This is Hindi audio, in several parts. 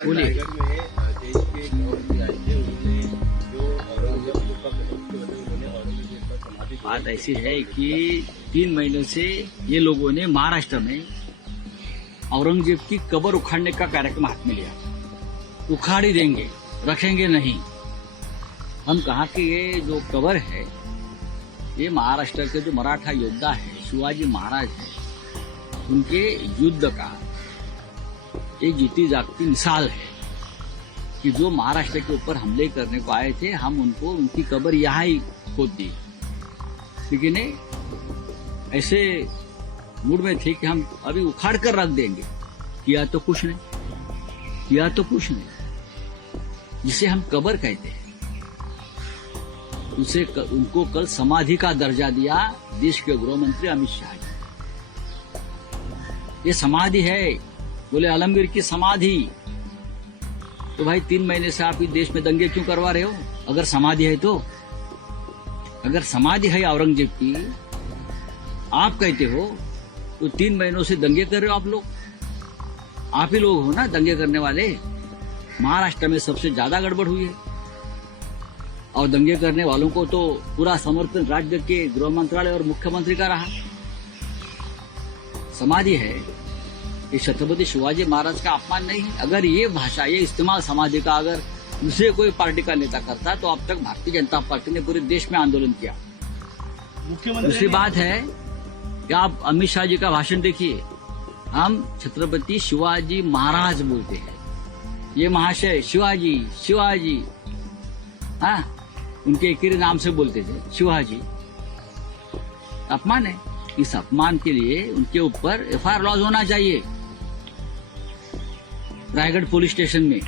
बोलिए। रायगढ़ में देश के गृहमंत्री आए थे, उन्होंने जो औरंगजेब का उन्होंने औरंगजेब का समाधि बात ऐसी है कि 3 महीने से ये लोगों ने महाराष्ट्र में औरंगजेब की कब्र उखाड़ने का कार्यक्रम हाथ में लिया। उखाड़ ही देंगे, रखेंगे नहीं। हम कहा कि ये जो कब्र है, ये महाराष्ट्र के जो मराठा योद्धा है, शिवाजी महाराज है, उनके युद्ध का एक जीती जागती मिसाल है कि जो महाराष्ट्र के ऊपर हमले करने को आए थे, हम उनको उनकी कब्र यहाँ ही खोद दी। लेकिन ऐसे मूड में थे कि हम अभी उखाड़ कर रख देंगे। किया तो कुछ नहीं, जिसे हम कब्र कहते हैं, उनको कल समाधि का दर्जा दिया देश के गृह मंत्री अमित शाह जी। ये समाधि है, बोले आलमगीर की समाधि। तो भाई 3 महीने से आप इस देश में दंगे क्यों करवा रहे हो? अगर समाधि है तो, अगर समाधि है औरंगजेब की, आप कहते हो, तो 3 महीनों से दंगे कर रहे हो आप लोग। आप ही लोग हो ना दंगे करने वाले। महाराष्ट्र में सबसे ज्यादा गड़बड़ हुई है और दंगे करने वालों को तो पूरा समर्थन राज्य के गृह मंत्रालय और मुख्यमंत्री का रहा। समाधि है, ये छत्रपति शिवाजी महाराज का अपमान नहीं है। अगर ये भाषा, ये इस्तेमाल समाधि का अगर दूसरे कोई पार्टी का नेता करता तो अब तक भारतीय जनता पार्टी ने पूरे देश में आंदोलन किया। दूसरी बात है कि आप अमित शाह जी का भाषण देखिए, हम छत्रपति शिवाजी महाराज बोलते हैं। ये महाशय शिवाजी, हाँ, उनके एक ही नाम से बोलते थे, शिवाजी। अपमान है। इस अपमान के लिए उनके ऊपर एफआईआर लॉज होना चाहिए रायगढ़ पुलिस स्टेशन में,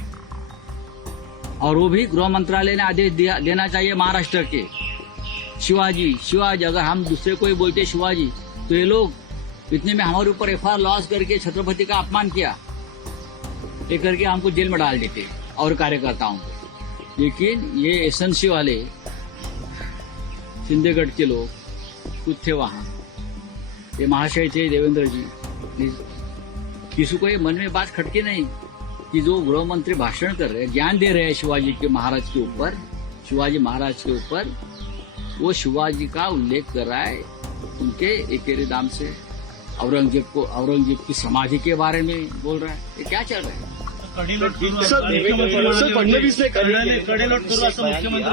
और वो भी गृह मंत्रालय ने आदेश देना चाहिए महाराष्ट्र के। शिवाजी, अगर हम दूसरे कोई बोलते शिवाजी, तो ये लोग इतने में हमारे ऊपर एफआईआर लॉज करके छत्रपति का अपमान किया, ये करके हमको जेल में डाल देते और कार्यकर्ताओं को। लेकिन ये एसएनसी वाले सिंधेगढ़ के लोग खुद थे वहां, ये महाशय थे देवेंद्र जी, किसी को ये मन में बात खटके नहीं कि जो गृह मंत्री भाषण कर रहे हैं, ज्ञान दे रहे हैं शिवाजी महाराज के ऊपर, वो शिवाजी का उल्लेख कर रहा है उनके एकेरे नाम से। औरंगजेब की समाधि के बारे में बोल रहा है। ये क्या चल रहा है? फडणवीस मुख्यमंत्री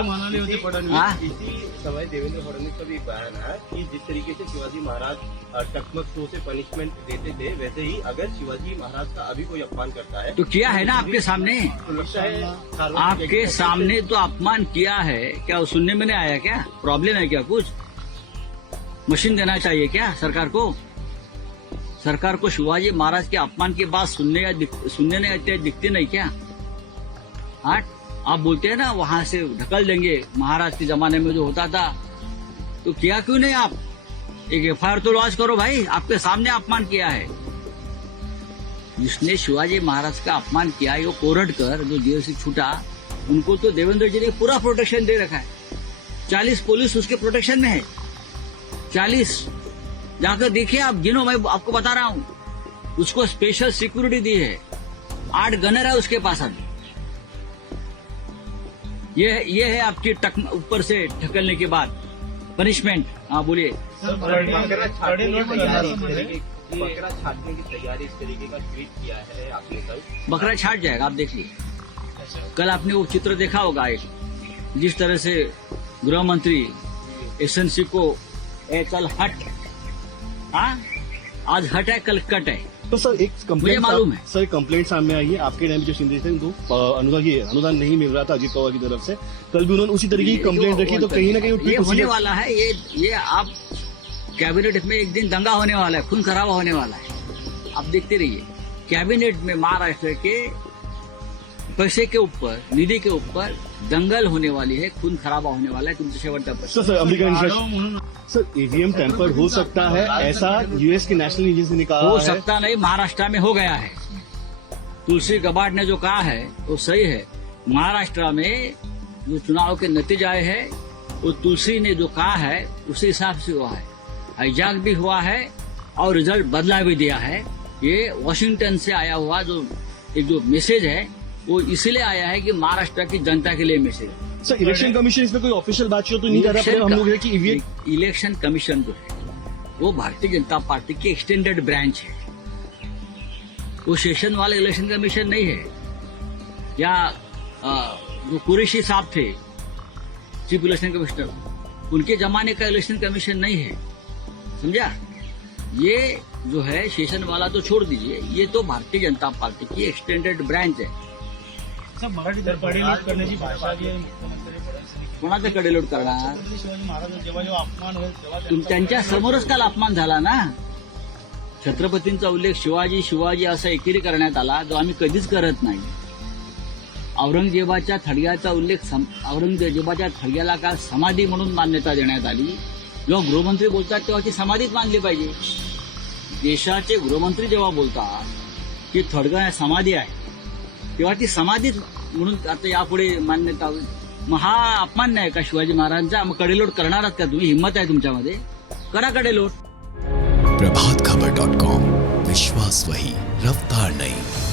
म्हणाले होते फडणवीस। इसी समय देवेंद्र फडणवीस का भी एक बयान है कि जिस तरीके से शिवाजी महाराज टकमक 2 से पनिशमेंट देते थे, वैसे ही अगर शिवाजी महाराज का अभी कोई अपमान करता है तो किया है ना आपके सामने, तो लगता है आपके सामने तो अपमान किया है। क्या वो सुनने में नहीं आया? क्या प्रॉब्लम है? क्या कुछ मशीन देना चाहिए क्या सरकार को? सरकार को शिवाजी महाराज के अपमान की बात सुनने नहीं आते, दिखते नहीं क्या? हाँ, आप बोलते हैं ना वहां से ढकल देंगे, महाराज के जमाने में जो होता था, तो किया क्यों नहीं आप? एक एफआईआर तो लॉन्च करो भाई, आपके सामने अपमान किया है। जिसने शिवाजी महाराज का अपमान किया, वो कोरटकर जो जेल से छूटा, उनको तो देवेंद्र जी ने पूरा प्रोटेक्शन दे रखा है। 40 पुलिस उसके प्रोटेक्शन में है, 40। जाकर देखिए आप, गिनो, मैं आपको बता रहा हूँ। उसको स्पेशल सिक्योरिटी दी है, 8 गनर है उसके पास अभी। ये है आपकी ऊपर से ढकलने के बाद पनिशमेंट। हाँ बोलिए। बकरा छाटने की तैयारी, इस तरीके का ट्वीट किया है आपने कल। बकरा छाट जाएगा, आप देखिए। कल आपने वो चित्र देखा होगा, एक जिस तरह से गृह मंत्री एसएनसी को कल हट, हाँ, आज हट है, कल कट है। तो सर एक कंप्लेंट मालूम है। सर कंप्लेंट सामने आई है आपके टाइम जो शिंदे थे उनको अनुदान नहीं मिल रहा था अजीत पवार की तरफ से। कल भी उन्होंने उसी तरीके की कंप्लेंट रखी, तो कहीं ना कहीं ये होने वाला है। ये आप कैबिनेट में एक दिन दंगा होने वाला है, खून खराबा होने वाला है। आप देखते रहिए, कैबिनेट में महाराष्ट्र के पैसे के ऊपर, निधि के ऊपर दंगल होने वाली है, खून खराबा होने वाला है। तुमसे शेवटचा प्रश्न। Sir American sir EVM tamper हो सकता है, ऐसा यूएस की नेशनल एजेंसी ने कहा हो है। सकता नहीं, महाराष्ट्र में हो गया है। तुलसी गबार्ड ने जो कहा है वो सही है। महाराष्ट्र में जो चुनाव के नतीजे आए हैं, वो तुलसी ने जो कहा है उसी हिसाब से हुआ है। हाईजैक भी हुआ है और रिजल्ट बदला भी दिया है। ये वॉशिंगटन से आया हुआ जो एक जो मैसेज है वो इसलिए आया है कि महाराष्ट्र की जनता के लिए मैसेज है। सर इलेक्शन कमीशन इसमें कोई ऑफिशियल बात तो नहीं कर रहा पर हम लोग है कि ईवीएम इलेक्शन कमीशन जो है वो भारतीय जनता पार्टी की एक्सटेंडेड ब्रांच है। वो सेशन वाला इलेक्शन कमीशन नहीं है। या जो कुरैशी साहब थे चीफ इलेक्शन कमिश्नर, उनके जमाने का इलेक्शन कमीशन नहीं है, समझा। ये जो है सेशन वाला तो छोड़ दीजिए, ये तो भारतीय जनता पार्टी की एक्सटेंडेड ब्रांच आहे। सर मराठी कडेलोट करण्याची भाषा जी आहे मुख्यमंत्री फडणवीस कोणाचं कडेलोट करणार? छत्रपती शिवाजी महाराज जेव्हा जेव्हा अपमान होईल तेव्हा त्यांच्या समोरच काल अपमान झाला ना। छत्रपतींचा उल्लेख शिवाजी शिवाजी असा एकेरी करण्यात आला, जो आम्ही कधीच करत नाही। औरंगजेबाच्या थडग्याचा उल्लेख औरंगजेबाच्या थडग्याला काल समाधी म्हणून मान्यता देण्यात आली। जेव्हा गृहमंत्री बोलतात तेव्हा ती समाधीच मानली पाहिजे। देशाचे गृहमंत्री जेव्हा बोलतात की थडगा समाधी आहे, तेव्हा ती समाधीच म्हणून आता यापुढे मान्यता होईल। मग हा अपमान नाही का शिवाजी महाराजांचा? मग कडेलोट करणारच का तुम्ही? हिंमत आहे तुमच्यामध्ये, करा कडेलोट। प्रभातखबर.com, विश्वास वही, रफ्तार नहीं।